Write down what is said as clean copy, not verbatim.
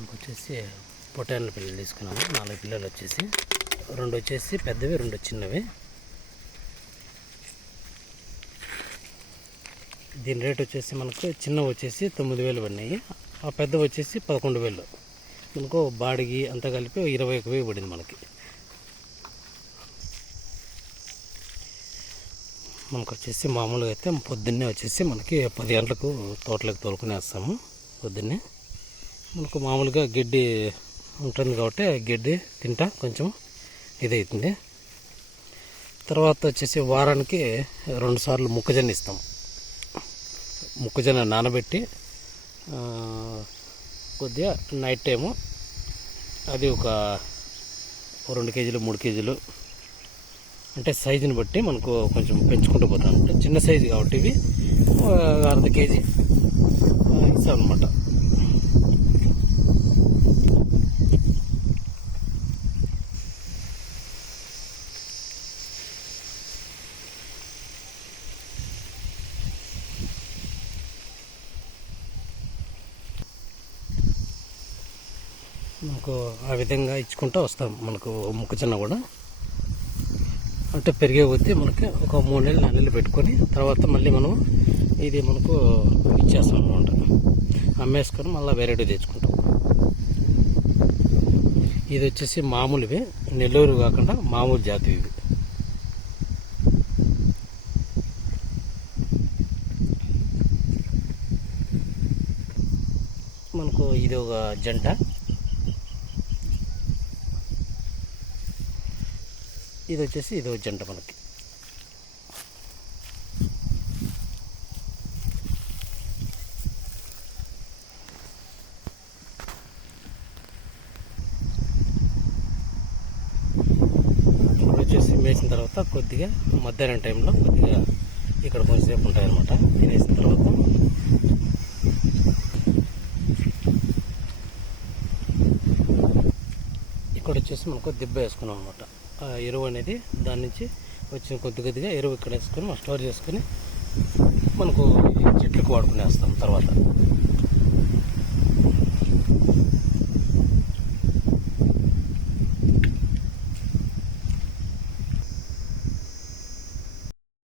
మనకు వచ్చేసి పొటాన్ల పిల్లలు తీసుకున్నాము. 4 పిల్లలు వచ్చేసి 2 వచ్చేసి పెద్దవి, 2 చిన్నవి. దీని రేట్ వచ్చేసి మనకు చిన్నవి వచ్చేసి 9,000 పడినాయి. ఆ పెద్దవి వచ్చేసి 11,000. మనకు బాడిగి అంతా కలిపి 21,000 పడింది మనకి. మనకు వచ్చేసి మామూలుగా అయితే పొద్దున్నే వచ్చేసి మనకి 10 గంటలకు తోటలోకి తోలుకునేస్తాము. పొద్దున్నే మనకు మామూలుగా గడ్డి ఉంటుంది కాబట్టి గడ్డి తింటా కొంచెం ఇదవుతుంది. తర్వాత వచ్చేసి వారానికి 2 సార్లు మొక్కజొన్న ఇస్తాం. మొక్కజొన్న నానబెట్టి కొద్దిగా నైట్ టైము అది ఒక 2 కేజీలు 3 కేజీలు అంటే సైజుని బట్టి మనకు కొంచెం పెంచుకుంటూ పోతాం. అంటే చిన్న సైజు కాబట్టి ఇవి 1/2 కేజీ ఇస్తాం అన్నమాట. మనకు ఆ విధంగా ఇచ్చుకుంటూ వస్తాం. మనకు మొక్కజొన్న కూడా అంటే పెరిగే కొద్దీ మనకి ఒక 3 నెలలు 4 నెలలు పెట్టుకొని తర్వాత మళ్ళీ మనం ఇది మనకు ఇచ్చేస్తాం అన్నమాట. అమ్మేసుకొని మళ్ళీ వెరైటీ తెచ్చుకుంటాం. ఇది వచ్చేసి మామూలువి, నెల్లూరు కాకుండా మామూలు జాతి ఇవి. మనకు ఇది ఒక జంట. ఇది వచ్చేసి ఇది జంట మనకి. ఇప్పుడు వచ్చేసి మేసిన తర్వాత కొద్దిగా మధ్యాహ్నం టైంలో కొద్దిగా ఇక్కడ కొంచెంసేపు ఉంటాయన్నమాట. తినేసిన తర్వాత ఇక్కడ వచ్చేసి మనకు దిబ్బ వేసుకున్నాం అనమాట. ఎరువు అనేది దాని నుంచి వచ్చిన కొద్దిగా ఎరువు ఇక్కడ వేసుకొని స్టోర్ చేసుకొని మనకు చెట్లకు వాడుకునేస్తాం తర్వాత.